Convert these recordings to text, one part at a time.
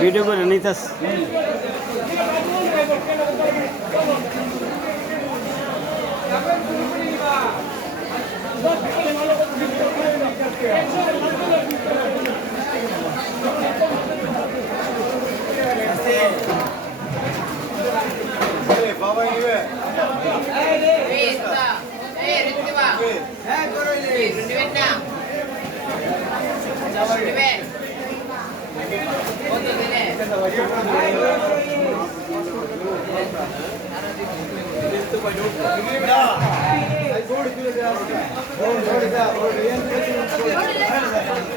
video করে নিতেছ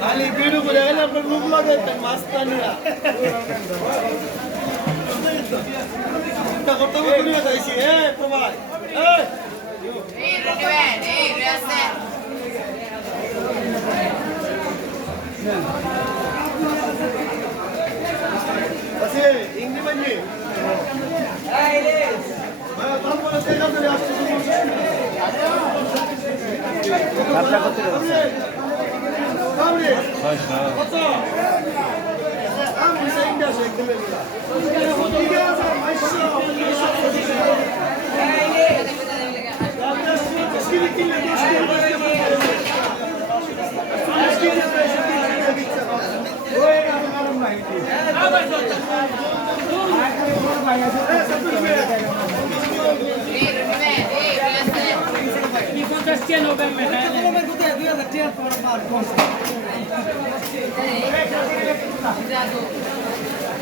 खाली video को देखा ना अपने रूम लगे मस्त नहीं रहा इतना करते हुए दुनिया कैसी है प्रभात बसे इंग्लिश में ये मैं काम बोले देखा तो रास्ते কাপড়া করতে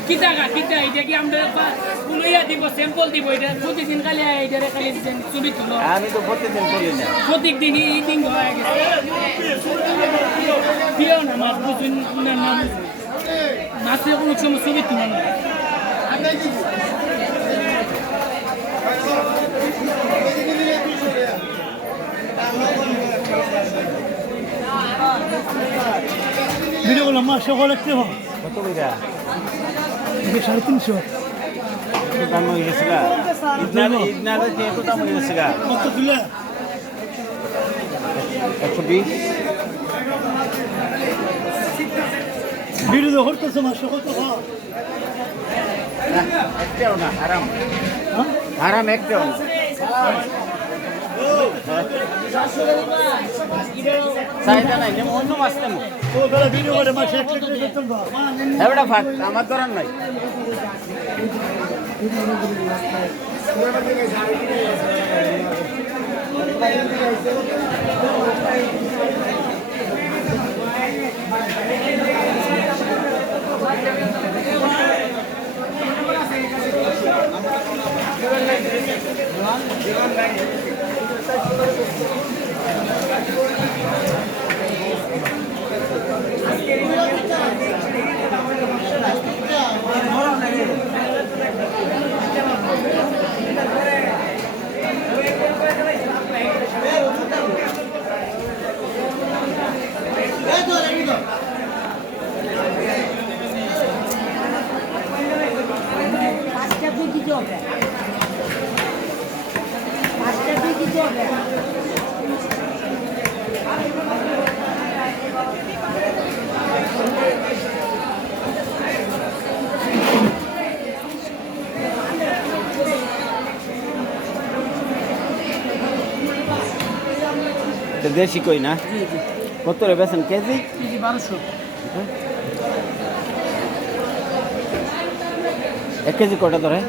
kita এটা কি আমরা পুনইয়া দিব স্যাম্পল দিব এটা প্রতিদিন খালি এটা খালি ছবি তুলো আমি তো প্রতিদিন করি না প্রত্যেক দিন ইটিং হয়ে গেছে দিও না মাছ বুঝুন না না মাছের কোনো সময় ছবি তুলো না वीडियो को लम्बा शो लगते हो কত কইরা 350 দাম হয়ে গেছে গা ইদনারে দিয়ে তো দাম হয়ে গেছে গা কত তুলে 120 वीडियो होते से माशा को तो একটাও না আরাম আরাম একটাও না চাহিদা নাই যেমন অন্য মাছ তেমন तो बड़ा वीडियो করে মাশা এক লাখ টাকা চলবা এবারে ভাত আমার ধরার নাই দেশি কই না কত রে বেছেন কেজি কেজি 1200 1 কেজি কটা ধরে